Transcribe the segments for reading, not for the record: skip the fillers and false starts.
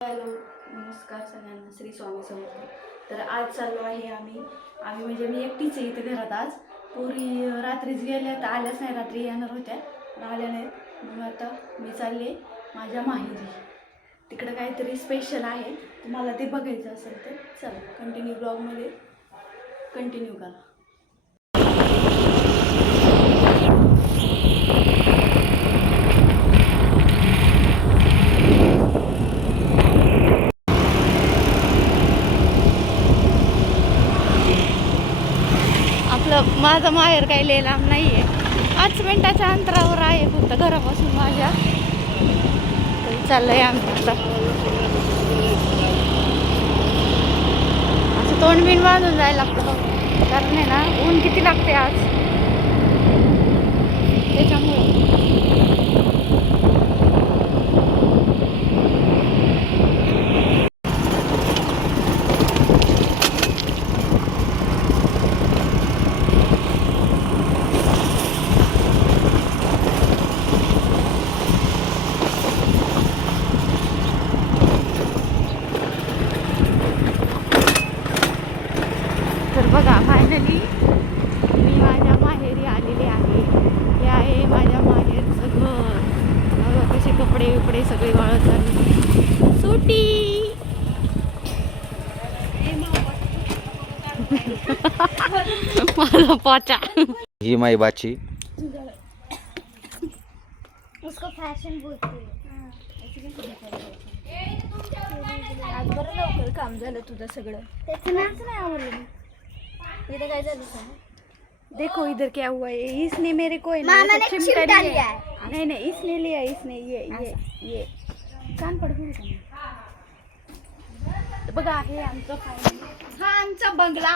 Hello, नमस्कार सगळ्यांना. श्री स्वामी समर्थ. तर आज चाललो आहे आम्ही म्हणजे मी एकटीच आहे इथे घरात. आज पोरी रात्रीच गेल्या तर आल्याच नाही. रात्री येणार होत्या पण आल्या नाहीत. मग आता मी चालले माझ्या माहेरी. तिकडं काहीतरी स्पेशल आहे. तुम्हाला ते बघायचं असेल तर चला कंटिन्यू ब्लॉगमध्ये कंटिन्यू करा. माझं माहेर काही लय लांब नाही आहे. 5 मिनिटाच्या अंतरावर आहे फक्त घरापासून माझ्या. चाललंय आम्ही आता. असं तोंड बिन बांधून जायला लागतं कारण आहे ना ऊन किती लागते आज त्याच्यामुळे. तर बघा फायनली मी माझ्या माहेरी आलेले आहे. हे आहे माझ्या माहेरचं घर. बघा कसे कपडे बिपडे सगळे वाळत झाले. सुटी माझा पाचा. ही माई बाची उसको फॅशन बोलते. आज बरं लवकर काम झालं तुझं सगळं. त्याचं नाच नाही आवडलं. इथं काय झालं सांग. देखो इधर क्या हुआ है. इसने मेरे को मामा ने चिमटा लिया है. नहीं इसने लिया. इसने ये कान पड गई. बघा हे आमचं हा आमचा बंगला.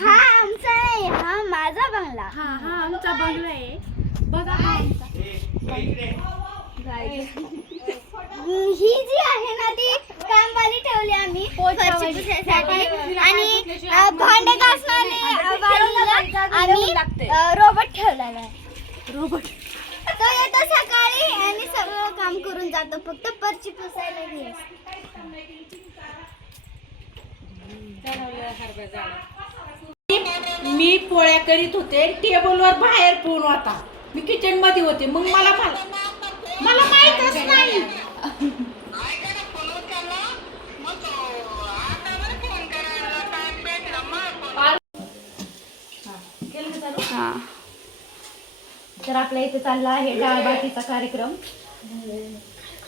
हा आमचा नाही, हा माझा बंगला. हा आमचा बंगला आहे. बघा हा आमचा. ही जी आहे ना ती कामवाली ठेवली आम्ही फरशी पुसायसाठी. आणि भांडे घासणारे बाईला आम्ही रोबोट ठेवलेला आहे. रोबोट तो येतो सकाळी आणि सगळं काम करून जातो. फक्त फरशी पुसायला गेली. मी पोळ्या करीत होते. टेबलवर बाहेर फोन होता. मी किचन मध्ये होते. मग मला माहितच नाही. हा तर आपल्या इथे चालला आहे डाळबाटीचा कार्यक्रम.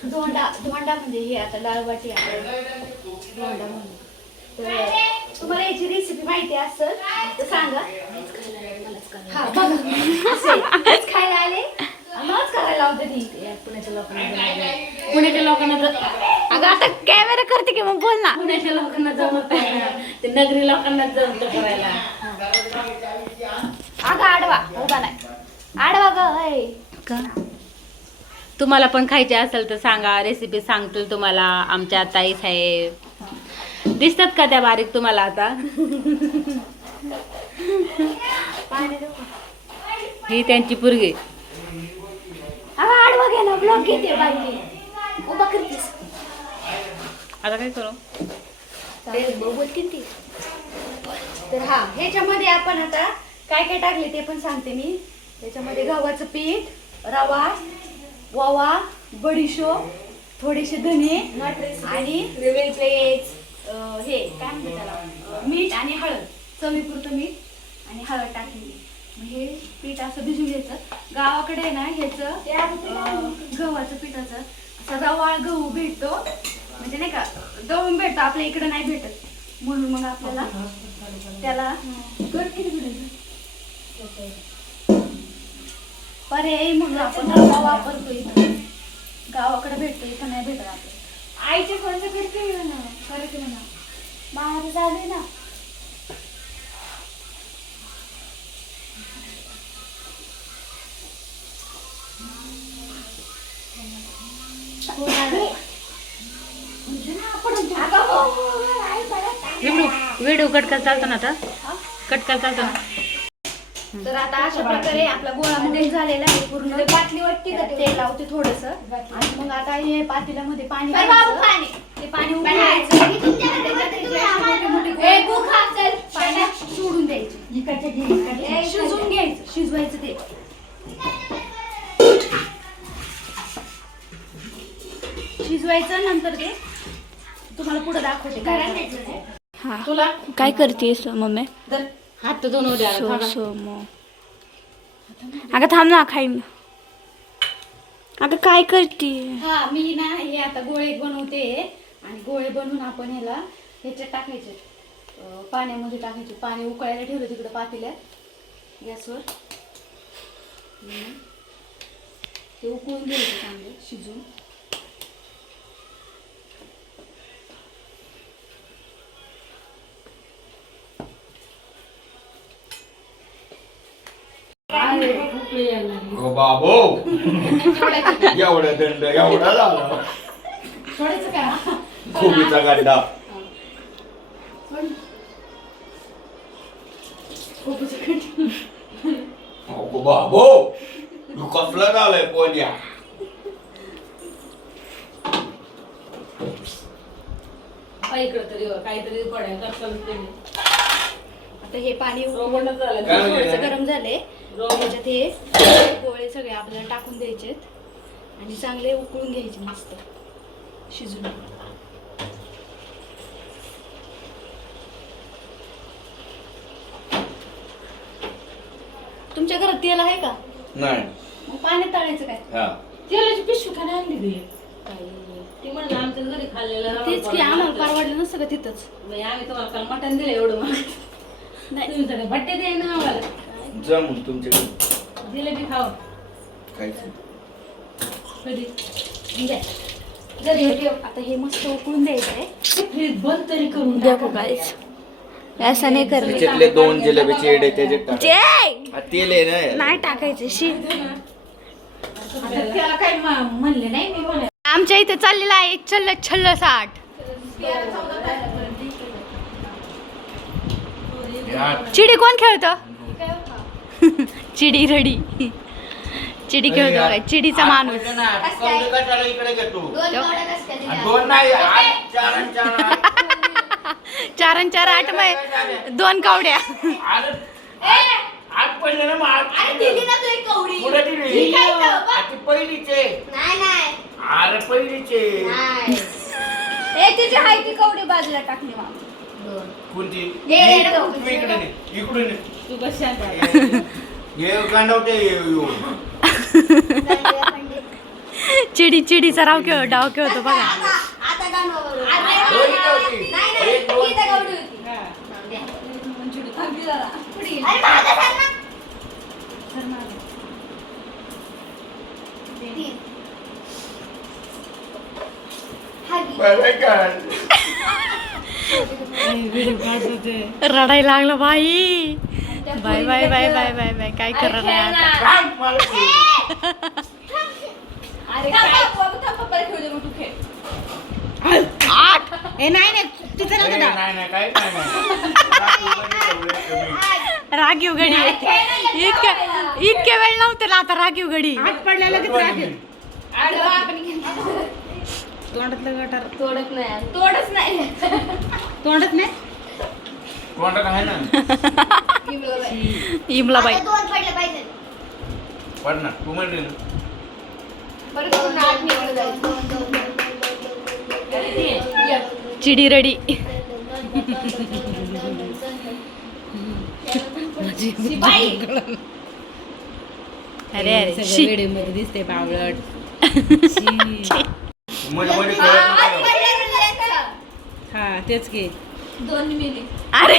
धोंडा म्हणजे हे आता डाळबाटी आहे. धोंडा म्हणून तर तुम्हाला याची रेसिपी माहिती असेल तर सांगा. हा बघा असं खायला आले मलाच करायला लावते ती. पुण्याच्या लोकांना अगं आता कॅमेरा करते की मग बोल ना. पुण्याच्या लोकांना जमत नाही, ते नगरी लोकांना जमत करायला. अगं आडवा उभा नाही. आडवा ग. तुम्हाला पण खायचे असेल तर सांगा. रेसिपी सांगतील तुम्हाला आमच्या ताई साहेब. दिसतात का त्या बारीक तुम्हाला आता. ही त्यांची पोरगी. आडवा घे ना ब्लॉग घेते बाई. उभा करतेस आता काय करू. बोलतील ती. तर हा ह्याच्यामध्ये आपण आता काय काय टाकले ते पण सांगते मी. त्याच्यामध्ये गव्हाचं पीठ, रवा, ओवा, बडीशोप, थोडेसे धने आणि पेज, हे काय म्हणतात त्याला, मीठ आणि हळद. चवीपुरतं मीठ आणि हळद टाकली. हे पीठ असं भिजून घ्यायचं. गावाकडे आहे ना ह्याचं गव्हाचं पिठाचं असं रवाळ गहू भेटतो. म्हणजे नाही का दळून भेटतो. आपल्या इकडे नाही भेटत. म्हणून मग आपल्याला त्याला पर्यायी म्हणून आपण रवा वापरतो. इथं गावाकडे भेटतो, इथं नाही भेटत. आपल्याला आईचे कोणतं करते म्हणा बाहेर झाले ना. व्हिडिओ कट कर चालतो ना. आता कट कर चालतो ना. तर आता अशा प्रकारे आपला गोळा मध्ये झालेला आहे पूर्ण. पातळीवरती तेल लावते थोडस आणि मग आता हे पातेल्यामध्ये पाणी, ते पाणी शिजवायचं ते. शिजवायचं नंतर ते तुम्हाला पुढे दाखवते काय करायचं. हा तुला काय करतेस मम्मी? तर हात तर दोन उद्या अगं थांब ना खाईन. अगं काय करते? हा मी ना हे आता गोळे बनवते आणि गोळे बनवून आपण ह्याला ह्याच्यात टाकायचे, पाण्यामध्ये टाकायचे. पाणी उकळायला ठेवलं तिकडं पातेल्यात गॅसवर. ते उकळून घ्यायचे चांगले शिजून. हो बाबो एवढा दंड एवढा झाला सोडायचं का? खोबीचा गड्डा. हो बाबो तू कसला झालाय पोद्या. इकडं तरी काहीतरी पडायला आता हे पाणी रोगणच झालं. थोडंसं गरम झाले. त्याच्यात हे गोळे सगळे आपल्याला टाकून द्यायचे आणि चांगले उकळून घ्यायचे मस्त शिजून. तुमच्या घरात तेल आहे का? नाही मग पाण्यात तळायचं काय? हा तेलाची पिशवी खाली आणली ती. ती म्हणलं आमच्या घरी खाल्लेलं तेच की आम्हाला परवडलं नसतं का तिथंच. बाई, आम्ही तुम्हाला काल मटण दिलं एवढं मग नाही तुम्ही सगळे बड्डे दे ना आम्हाला. जमून तुमच्याकडे जिलेबी खाऊ खायचं. कधी जरी आता हे मस्त उकळून द्यायचंय. फ्रीज बंद तरी करून देखो गाइस ऐसा नाही करले. त्याच्यातले 2 जिलेबीचे एडे त्याच्यात टाक. जे हा, तेल आहे ना. नाही टाकायचं शी. त्याला काही म्हणले नाही मी म्हणे. आमच्या इथे चाललेला आहे छल्ल 60. हा, चिडी कोण खेळतं? चिडी रडी. चिडी खेळतो काय? चिडीचा हात माणूस. पडलं ना, कमरे कशाला इकडे घेतो. आणि 2 नाही 4 आणि 4. 4 आणि 4 8 मै 2 कावड्या. हात पडले ना मग हात पुढे दिली. ती पहिलीचे. अरे पहिलीचे. तिची हाय ती कवडी बाजूला टाकली मामा. कोणती? हे तुम्ही इकडे नाही, इकडून नाही. तू बस शांत. हे गांडवते. चिडीचा डाव खेळतो बघा. दोन्ही गावठी. एक, दोन. बरं का? रडायला लागलं बाई. Bye bye bye bye bye bye काय करणार नाही आता. सांग मला ते. नाही, नाही, काही नाही. राखीव घडी इतके वेळ नव्हते ना आता राखीव घडी. तोंडातलं गटार तोडत नाही तोंडात आहे ना. इमला बाई. पड ना तू म्हणली ना. चिडी रडी. अरे अरे शी. व्हिडिओ मध्ये दिसते बावळट. मध्ये कळत नाही. हा तेच की. अरे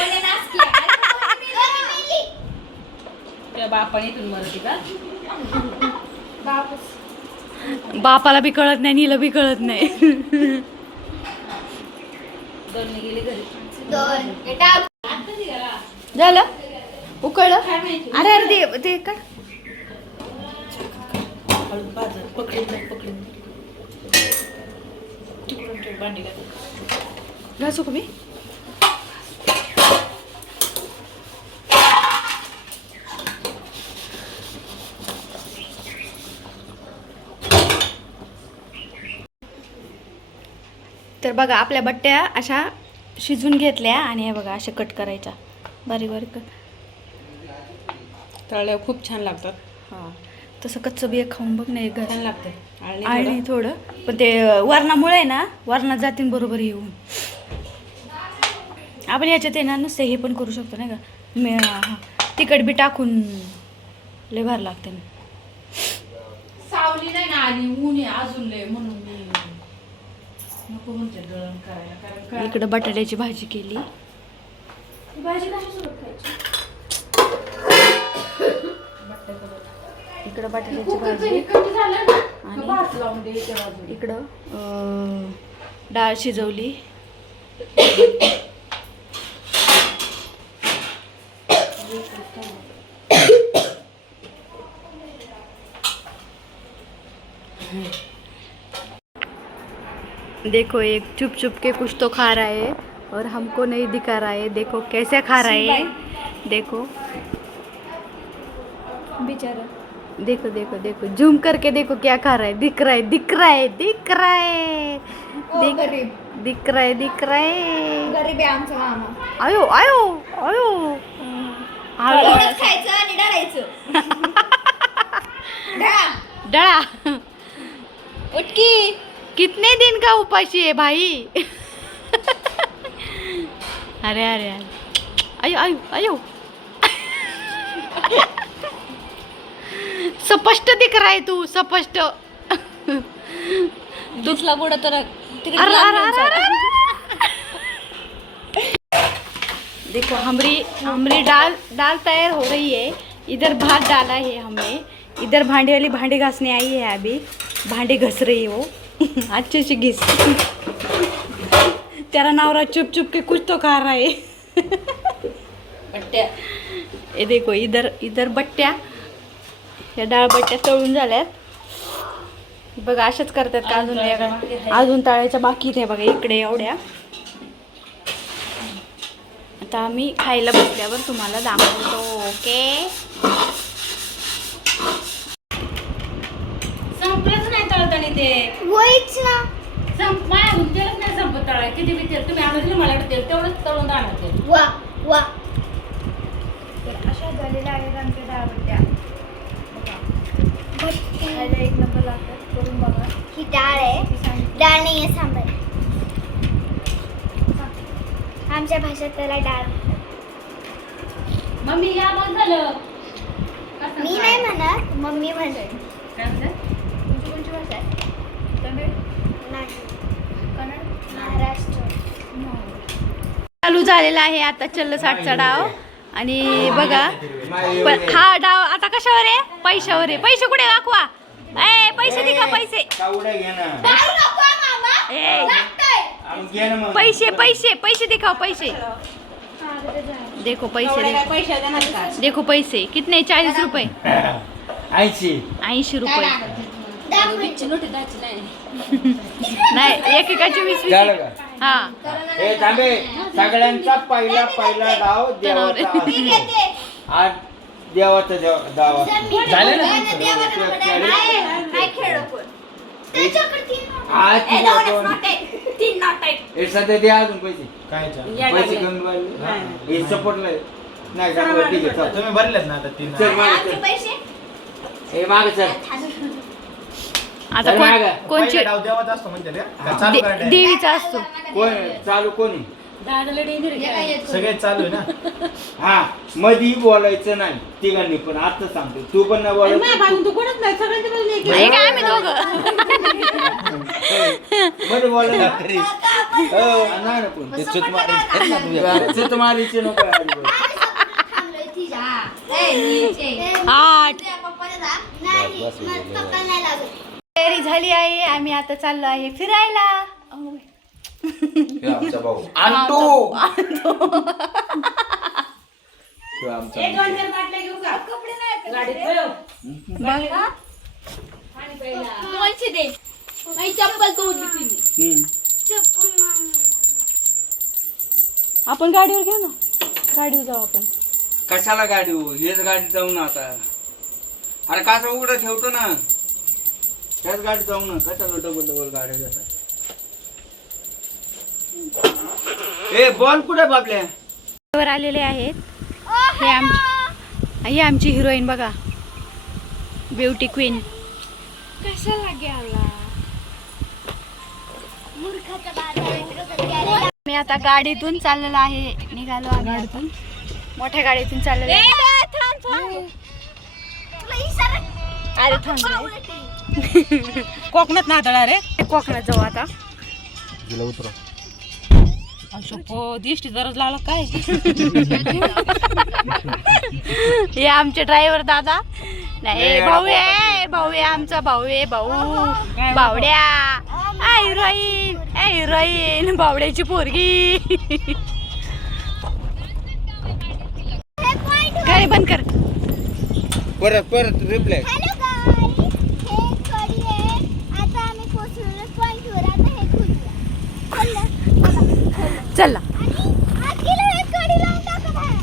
त्या बापाने इथून मरती का? बापाला बी कळत नाही नीला बी कळत नाही. दोन्ही गेली घरी. झालं उकळलं. अरे अरे ते काढ. पकडून भांडी घासू का मी? तर बघा आपल्या बट्ट्या अशा शिजून घेतल्या आणि हे बघा अशा कट करायच्या बारीक बारीक. तळल्यावर खूप छान लागतात. हा तसं कच्चं बिया खाऊन बघ नाही घर छान लागते आणि थोडं पण ते वरणामुळे आहे ना वरणात जातीन बरोबर येऊन. आपण ह्याच्यात आहे ना नुसते हे पण करू शकतो नाही का तिखट बी टाकून लय भारी लागते. सावली नाही ना आली ऊन आहे अजून लय म्हणून मी नको म्हणते दळण करायला कारण इकडं बटाट्याची भाजी केली. भाजी कशासोबत खायची? इकडं बटाट्याची भाजी आणि भात लावून दे त्या बाजूला. इकडं डाळ शिजवली. देखो एक चुप चुप के कुछ तो खा रहा है और हमको नहीं दिखा रहा है. देखो कैसे खा रहा है. देखो बेचारा. देखो देखो देखो जूम करके देखो क्या खा रहा है. दिख रहा है दिख रहा है दिख रहा है दिख रहा है दिख रहा है. गरीब आहे आमचा मामा. आयो आयो आयो एवढंच खायचं आणि डरायचं. डळा. उठकी. कितने दिन का उपाशी है भाई. अरे अरे अरे आयो आयो आयो. स्पष्ट दिख रहा है तू स्पष्ट. दुसला पुढं तर अरे अरे अरे अरे. देखो हमारी दाल तैयार हो रही है. इधर भात डाला है हमने. इधर भांडे वाली भांडे घासने आई है. अभी भांडे घस रही है वो. अच्छे से घिस. तेरा नवरा चुप चुप के कुछ तो खा रहा है. बट्ट्या ये देखो इधर बट्ट्या. या डाळ बट्ट्या तळून झाल्यात बघा. अशाच करतात का अजून अजून तळायच्या बाकी आहे बघा इकडे एवढ्या. आता आम्ही खायला बसल्यावर तुम्हाला दाखवतो. ओके. संपलंच नाही तळताना ते होईच ना. माझ्या तेलच नाही संपत तळाय. किती बी तेल तुम्ही आणलं मला तेल तेवढंच तळून राहणार ते. वा वा. अशा झालेल्या आहेत आमच्या डाळ बट्ट्या. खायला एक नंबर लागतात. करून बघा. ही डाळ आहे. डाळ नाही आहे सांबार. आमच्या भाषेत त्याला डाळ म्हणतात. मम्मी या बंद झालं. मी नाही म्हणत मम्मी म्हणते. काय म्हणतात? तुमची कोणची भाषा आहे? तमिळ. नाही. कन्नड. महाराष्ट्र. चालू झालेला आहे आता चल्ल साठचा डाव. आणि बघा पण हा डाव आता कशावर आहे. पैशावर आहे. पैसे कुठे दाखवा. ए पैसे दिखा पैसे. कावडा घे ना. दारू नको आहे मामा. ए लागतंय. आम घे ना मग. पैसे पैसे पैसे दिखाओ पैसे. देखो पैसे देखो. पैसे देणार का? देखो पैसे कितने 40 रुपये. 80 रुपये. वीसची नोट आहे, 10ची नाही. नाही एकेकाची 20 झालं का? हा. हे थांबे. सगळ्यांचा पहिला डाव देवाचा मी असतो. घेते. आज देवाचा डाव झाले ना. नाही खेळलो कोण. त्याच्याकडे 3 नोट. आज ए, दोनच नोट आहे. 3 नोट आहे. हे सध्या द्या अजून पैसे. काय पैसे कमी वाढले. हे सपोर्टला नाही का? ठीक आहे चल. तुम्ही भरलेत ना आता 3 चल मागे आमचे चल. पैसे. हे मागे चल. आता चल मागे. कोणची डाव देवाचा असतो म्हणजे ते? का चालू करायला? देवीचा असतो. कोण चालू कोणी. दादाला डेंजर आहे. सगळे चालू आहे ना. हा मधी बोलायचं नाही तिघांनी पण. आता सांगतो तू पण नाही माझ्या बोलायचं. बाजून तू कोणच नाही सगळ्यांच्या बाजूने एक हे काय आम्ही दोघं. मध्ये बोलायला नाही ना पण. चुत मारीचे नको थांबलोय तिच्या. ए, नीचे. आठ. तुझ्या पप्पाला जा. नाही मला पप्पा नाही लागत. तयारी झाली आहे. आम्ही आता चाललो आहे फिरायला. आणतो. एक 2-4 बाटल्या घेऊ का? कपडे नाही. गाडीत ठेव. कोणची दे. माझी चप्पल तोडली तिने. हम्म. चप्पल मामा. आपण गाडीवर घेऊ ना. गाडीवर जाऊ आपण. कशाला गाडी हो. हेच गाडी जाऊ ना आता. अरे काचा उघडा ठेवतो ना. त्याच गाडी जाऊ ना. कशाला डबल गाड्या घेतात. ए बॉल कुठे बाबल्या. वर आलेले आहेत. हे ही आमची हिरोईन बघा, ब्युटी क्वीन. कशाला गेला मूर्खाचा बाजार. मी आता गाडीतून चाललेलो आहे, निघालो आम्ही गाडीतून, मोठ्या गाडीतून चाललेलो आहे. अरे थांब रे. कोकणात नातळा रे. कोकणात जाऊ आता. दिष्टी जरा लावला काय. हे आमचे ड्रायव्हर दादा. नाही भाऊ आहे, भाऊ आहे आमचा, भाऊ आहे, भाऊ बावड्या. हिरोईन हिरोईन बावड्याची पोरगी. काय बंद कर. परत रिप्लाय. हॅलो गाईज, हे कडी आहे. आता आम्ही पोहोचलो पॉइंटवर. आता हे खुललं. चला आणि आत गेलो, हे कडी लावून टाकत आहे.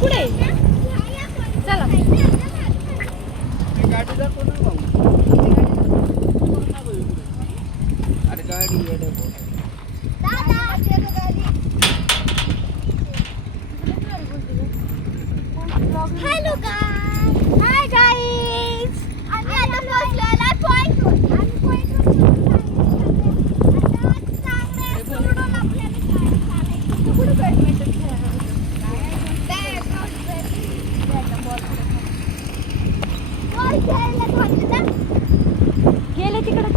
पुढे चला. गाडी दाखव ना भाऊ. अरे गाडी येडे भाऊ. दादा ते गाडी. Hello guys, hi guys. आम्ही आता पोहोचलो पॉइंटवर. आम्ही पॉइंटवर आता चांगलं सोडून आपल्याला काय चालायचं. कुठे बॅडमिंटन खेळायला? बॉल खेळायला थांबले ना. गेले तिकडे.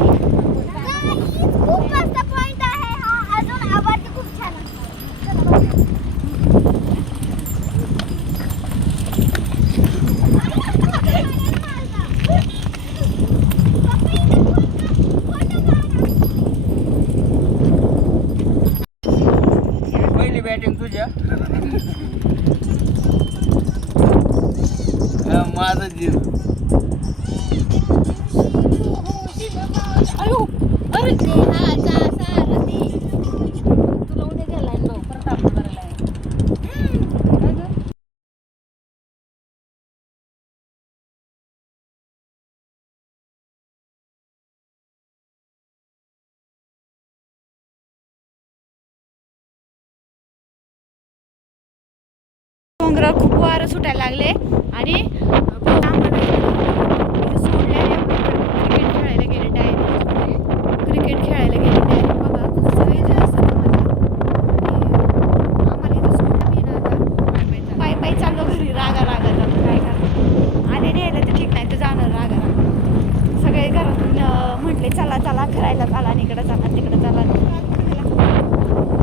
खूप मस्त पॉइंट आहे हा. अजून आवाज खूप छान असतो. पहिली बॅटिंग तुझ्या. माझं जीव. डोंगरावर खूप वारं सुटायला लागले आणि क्रिकेट खेळायला गेले डायरेक्ट. बघा सगळे जे असतात ना आम्हाला इथं सोडलं ना. आता पायी पायी चाललो घरी रागा काय करणार. आले न्यायला तर ठीक नाही तर जाणार रागा. सगळे घरातून म्हटले चला चला फिरायला, चला इकडं चला तिकडं चला.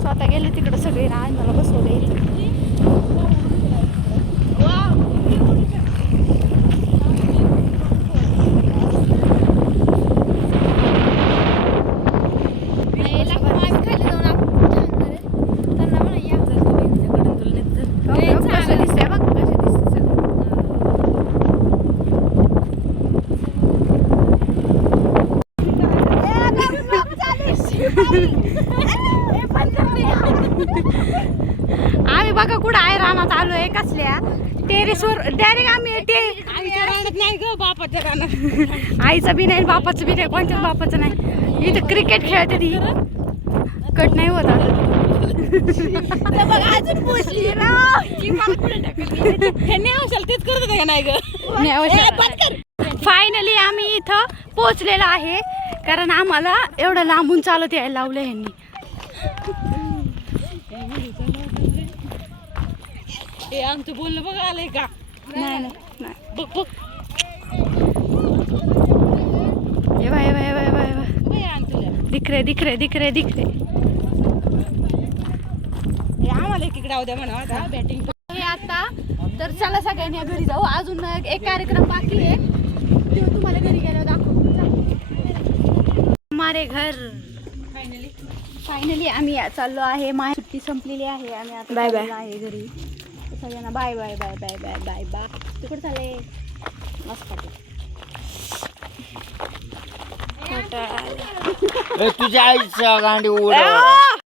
स्वतः गेले तिकडं सगळे ना मला बसवले इथे. आम्ही बघा कुठं आहे रानात आलोय कसल्या टेरेसवर. डायरेक्ट आम्ही रानात नाही ग, बापाच्या रानात. आईचं बी नाही, बापाचं बी नाही, कोणत्याच बापाचं नाही. इथं क्रिकेट खेळते ती. कट नाही होत अजून पोचली तेच करत होते का नाही ग. फायनली आम्ही इथं पोहोचलेलो आहे, कारण आम्हाला एवढं लांबून चालत यायला लावलं ह्यांनी. आमचं बोलणं बघ आलंय का. नाही नाही बघ बघ ये bye bye bye bye bye. दिखरे दिखरे दिखरे दिखरे. आम्हाला एकीकडे उद्या म्हणा आता बॅटिंग. हे आता तर चला सगळ्यांनी घरी जाऊ. अजून एक कार्यक्रम बाकी आहे, तो तुम्हाला घरी गेल्यावर दाखवू. हमारे घर फायनली आम्ही चाललो आहे. माझी सुट्टी संपलेली आहे. आम्ही आता बाय बाय आहे घरी. सगळ्यांना bye bye bye bye bye bye bye. तिकडे चालले मस्त. तुझ्या आईचा गांडी उडव.